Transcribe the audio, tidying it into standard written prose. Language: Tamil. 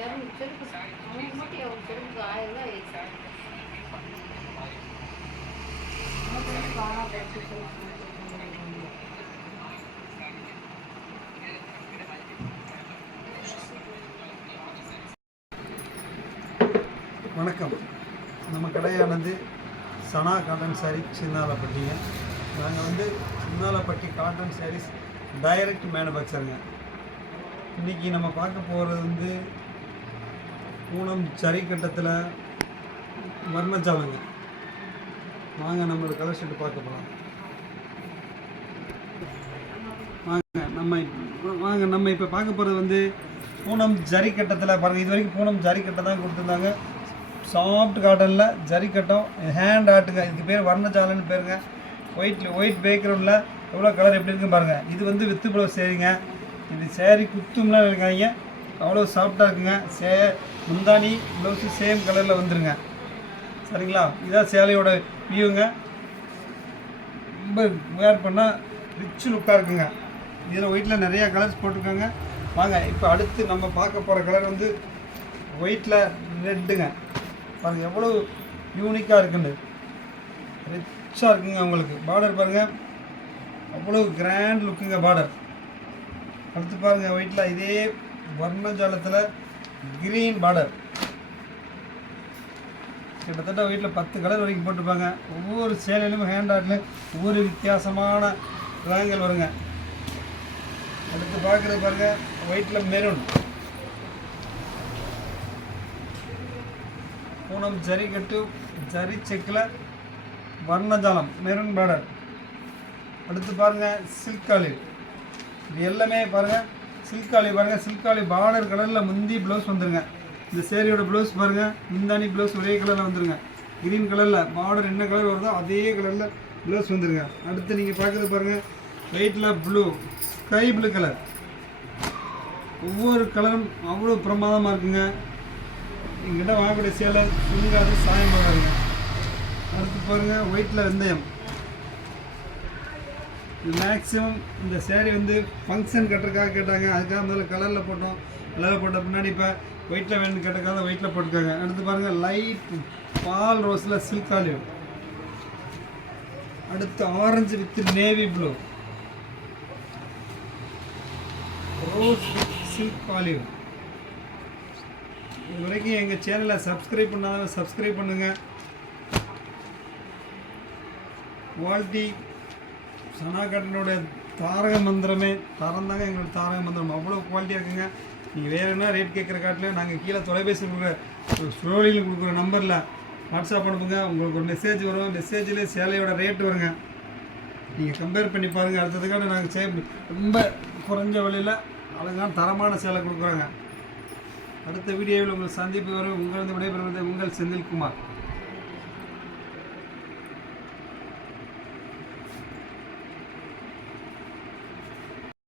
வணக்கம். நம்ம கடையானது சனா காட்டன் சாரீ சின்னாலப்பட்டிங்க. நாங்கள் சின்னாலப்பட்டி காட்டன் சாரீஸ் டைரக்ட் மேனுஃபேக்சருங்க. இன்றைக்கி நம்ம பார்க்க போகிறது பூனம் ஜரி கட்டத்தில் வர்ணஜாலங்க. வாங்க நம்மளோட கலர் ஷர்ட் பார்க்க போகலாம். நம்ம இப்போ பார்க்க போகிறது பூனம் ஜரி கட்டத்தில் பாருங்கள். இது வரைக்கும் பூனம் ஜரி கட்டை தான் கொடுத்துருந்தாங்க. சாஃப்ட் காட்டனில் ஜரி கட்டம் ஹேண்ட் ஆர்ட்டுங்க. இதுக்கு பேர் வர்ணஜாலன்னு பேருங்க. ஒயிட் பேக்ரவுண்டில் எவ்வளோ கலர் எப்படி இருக்குன்னு பாருங்கள். இது வித்து ப்ளவுஸ் சேரீங்க. இது சேரீ குத்தும்லாம் இருக்காங்க. அவ்வளோ சாஃப்டாக இருக்குங்க. முந்தானி ப்ளவுஸு சேம் கலரில் வந்துருங்க. சரிங்களா? இதான் சேலையோட வியூங்க. ரொம்ப வேர் பண்ணால் ரிச் லுக்காக இருக்குங்க. இதில் ஒயிட்டில் நிறையா கலர்ஸ் போட்டிருக்காங்க. வாங்க இப்போ அடுத்து நம்ம பார்க்க போகிற கலர் ஒயிட்டில் ரெட்டுங்க. பாருங்கள் எவ்வளோ யூனிக்காக இருக்குன்னு, ரிச்சாக இருக்குங்க. உங்களுக்கு பார்டர் பாருங்கள், அவ்வளோ கிராண்ட் லுக்குங்க பார்டர். அடுத்து பாருங்கள் ஒயிட்டில் இதே வர்ணஜாலத்தில் க்ரீன் பார்டர். கிட்டத்தட்ட வீட்டில் 10 கலர் வரைக்கும் போட்டுருப்பாங்க. ஒவ்வொரு சேலையிலும் ஹேண்ட் ஆர்ட்லேயும் ஒவ்வொரு வித்தியாசமான ட்ராயிங்கள் வருங்க. அடுத்து பார்க்குறது பாருங்கள் ஒயிட்டில் மெரூன். பூனம் ஜரி கட்டு ஜரி செக்கில் வர்ணஜாலம் மெரூன் பார்டர். அடுத்து பாருங்கள் சில்காலி. இது எல்லாமே பாருங்கள் சில்காலி. பாருங்கள் சில்காலி பார்டர் கலரில் முந்தி ப்ளவுஸ் வந்துருங்க. இந்த சேரீயோட ப்ளவுஸ் பாருங்கள், முந்தானி ப்ளவுஸ் ஒரே கலரில் வந்துருங்க. க்ரீன் கலரில் பார்டர் என்ன கலர் வருதோ அதே கலரில் ப்ளவுஸ் வந்துருங்க. அடுத்து நீங்கள் பார்க்குறது பாருங்கள் ஒயிட்டில் ப்ளூ, ஸ்கை ப்ளூ கலர். ஒவ்வொரு கலரும் அவ்வளோ பிரமாதமாக இருக்குங்க. எங்கிட்ட வாங்கக்கூடிய சேலை சுருங்காது, சாயம் போகாதுங்க. அடுத்து பாருங்கள் ஒயிட்டில் வெந்தயம். மேக்ஸிமம் இந்த சேரீ ஃபங்க்ஷன் கட்டுறதுக்காக கேட்டாங்க. அதுக்காக முதல்ல கலரில் போட்டோம். கலரில் போட்ட பின்னாடி இப்போ ஒயிட்டில் வேணும்னு கேட்டக்காக ஒயிட்டில் போட்டுருக்காங்க. அடுத்து பாருங்கள் லைட் பால் ரோஸில் சில்க் ஆலிவ். அடுத்து orange with navy blue, rose silk olive. இது வரைக்கும் எங்கள் சேனலை சப்ஸ்கிரைப் பண்ணாதவங்க சப்ஸ்கிரைப் பண்ணுங்கள். குவாலிட்டி சனா காட்டனோட தாரக மந்திரமே தரம் தாங்க. எங்களோட தாரக மந்திரம் அவ்வளோ குவாலிட்டியாக இருக்குங்க. நீங்கள் வேறு என்ன ரேட் கேட்குற காட்டில் நாங்கள் கீழே தொலைபேசி கொடுக்குற ஸ்க்ரோலில் கொடுக்குற நம்பரில் வாட்ஸ்அப் அனுப்புங்க. உங்களுக்கு ஒரு மெசேஜ் வரும். மெசேஜில் சேலையோட ரேட்டு வருங்க. நீங்கள் கம்பேர் பண்ணி பாருங்கள். அடுத்ததுக்காக நாங்கள் ரொம்ப குறைஞ்ச விலையில் அழகான தரமான சேலை கொடுக்குறோங்க. அடுத்த வீடியோவில் உங்கள் சந்திப்பு வரும். உங்களது விடைபெறுவது உங்கள் செந்தில்குமார்.